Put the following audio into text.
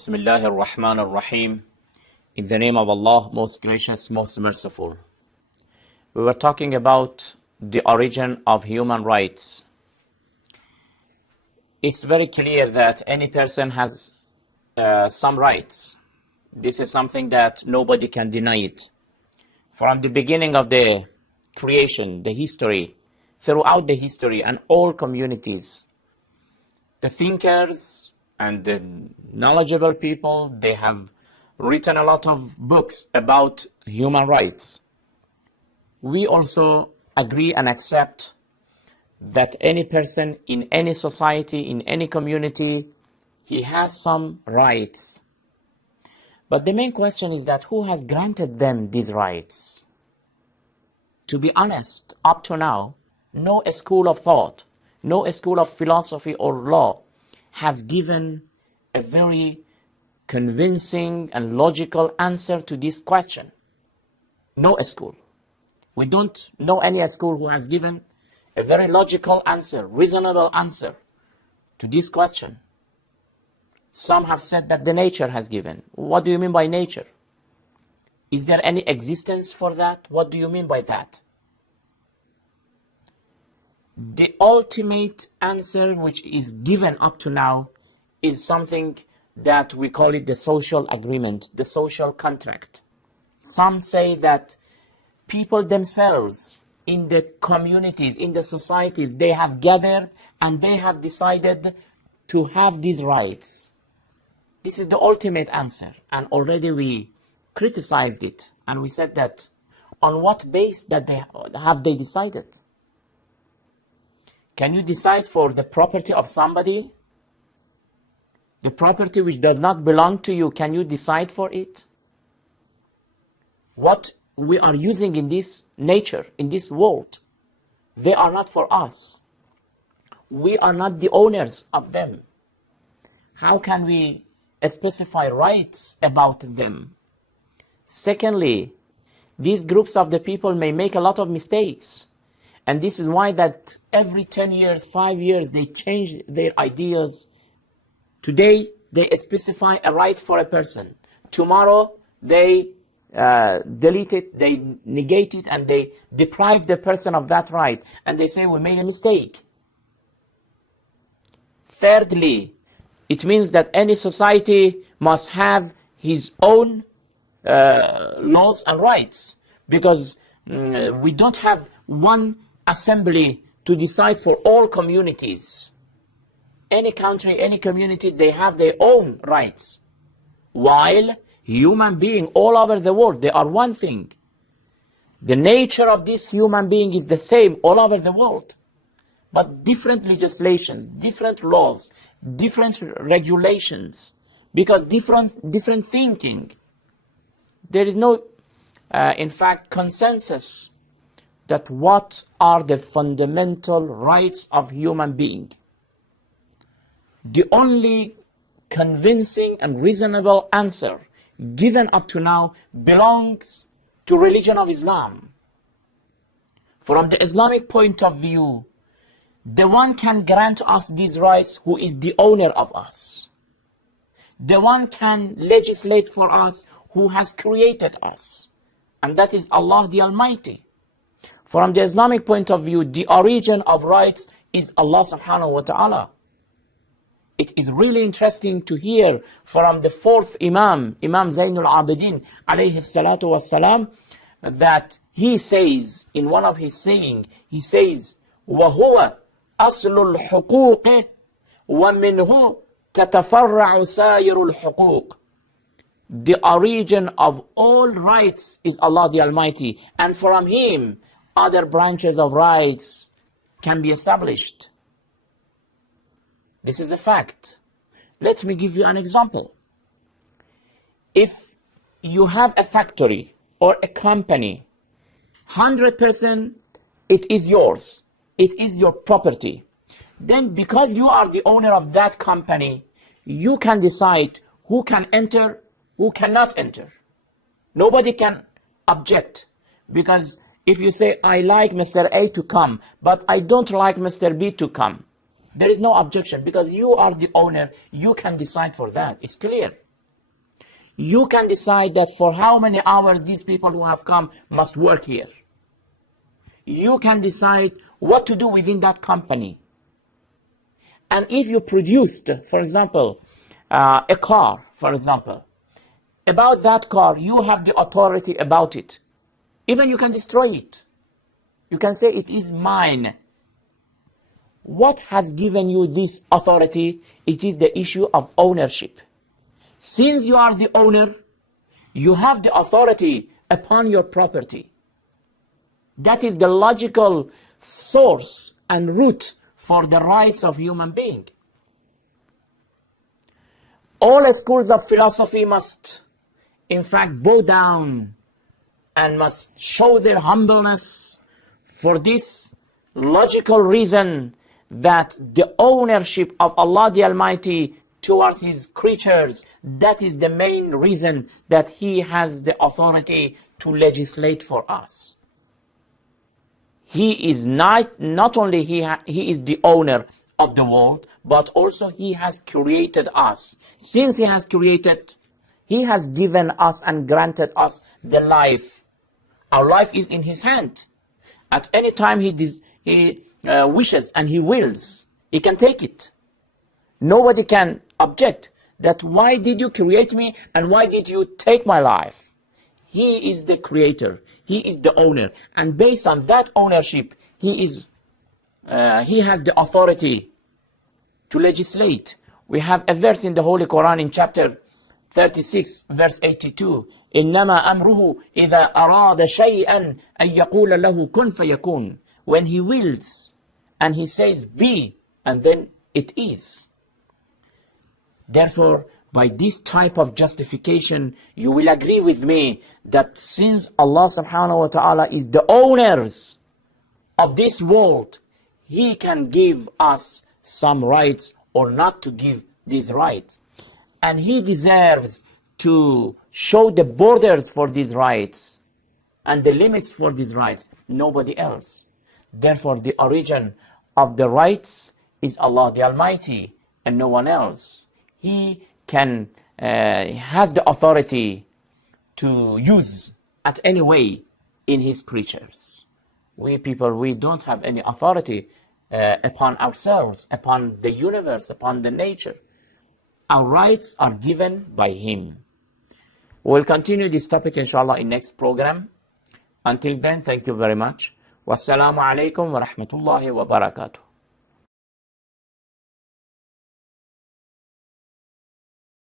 Bismillah ar-Rahman ar-Rahim. In the name of Allah, most gracious, most merciful. We were talking about the origin of human rights. It's very clear that any person has some rights. This is something that nobody can deny it. From the beginning of the creation, the history, throughout the history and all communities, the thinkers and the knowledgeable people, they have written a lot of books about human rights. We also agree and accept that any person in any society, in any community, he has some rights. But the main question is that who has granted them these rights? To be honest, up to now, no school of thought, no school of philosophy or law have given a very convincing and logical answer to this question. No school. We don't know any school who has given a very logical answer, reasonable answer to this question. Some have said that the nature has given. What do you mean by nature? Is there any existence for that? What do you mean by that? The ultimate answer which is given up to now is something that we call it the social agreement, the social contract. Some say that people themselves in the communities, in the societies, they have gathered and they have decided to have these rights. This is the ultimate answer, and already we criticized it and we said that on what base that they decided? Can you decide for the property of somebody? The property which does not belong to you, can you decide for it? What we are using in this nature, in this world, they are not for us. We are not the owners of them. How can we specify rights about them? Secondly, these groups of the people may make a lot of mistakes. And this is why that every 10 years, 5 years, they change their ideas. Today, they specify a right for a person. Tomorrow, they delete it, they negate it, and they deprive the person of that right. And they say, we made a mistake. Thirdly, it means that any society must have his own laws and rights. Because we don't have one assembly to decide for all communities. Any country, any community, they have their own rights. While human beings all over the world, they are one thing. The nature of this human being is the same all over the world. But different legislations, different laws, different regulations, because different thinking. There is no, in fact, consensus that what are the fundamental rights of human being. The only convincing and reasonable answer given up to now belongs to religion of Islam. From the Islamic point of view, the one can grant us these rights who is the owner of us. The one can legislate for us who has created us. And that is Allah the Almighty. From the Islamic point of view, the origin of rights is Allah subhanahu wa ta'ala. It is really interesting to hear from the fourth Imam, Imam Zainul Abidin, alayhi salatu wassalam, that he says, in one of his saying, he says, وَهُوَ أَصْلُ الْحُقُوقِ وَمِنْهُ تَتَفَرَّعُ سَائِرُ الْحُقُوقِ. The origin of all rights is Allah the Almighty, and from Him, other branches of rights can be established. This is a fact. Let me give you an example. If you have a factory or a company, 100% it is yours. It is your property. Then because you are the owner of that company, you can decide who can enter, who cannot enter. Nobody can object, because if you say, I like Mr. A to come, but I don't like Mr. B to come, there is no objection, because you are the owner. You can decide for that. It's clear. You can decide that for how many hours these people who have come must work here. You can decide what to do within that company. And if you produced, for example, a car, for example, about that car, you have the authority about it. Even you can destroy it. You can say it is mine. What has given you this authority? It is the issue of ownership. Since you are the owner, you have the authority upon your property. That is the logical source and root for the rights of human being. All schools of philosophy must, in fact, bow down and must show their humbleness for this logical reason that the ownership of Allah the Almighty towards His creatures, that is the main reason that He has the authority to legislate for us. He is not only He is the owner of the world, but also He has created us. Since He has created, He has given us and granted us the life. Our life is in His hand. At any time He wishes and He wills, He can take it. Nobody can object that why did you create me and why did you take my life? He is the creator. He is the owner. And based on that ownership, He has the authority to legislate. We have a verse in the Holy Quran in chapter 36, verse 82. إِنَّمَا أَمْرُهُ إِذَا أَرَادَ شَيْئًا أَن يَقُولَ لَهُ كُنْ فَيَكُونَ. When He wills and He says be, and then it is. Therefore, by this type of justification, you will agree with me that since Allah subhanahu wa ta'ala is the owners of this world, He can give us some rights or not to give these rights. And He deserves to show the borders for these rights and the limits for these rights, nobody else. Therefore, the origin of the rights is Allah the Almighty and no one else. He has the authority to use at any way in His creatures. We people, we don't have any authority upon ourselves, upon the universe, upon the nature. Our rights are given by Him. We'll continue this topic inshallah in next program. Until then, thank you very much. Wassalamu alaikum wa rahmatullahi wa barakatuh.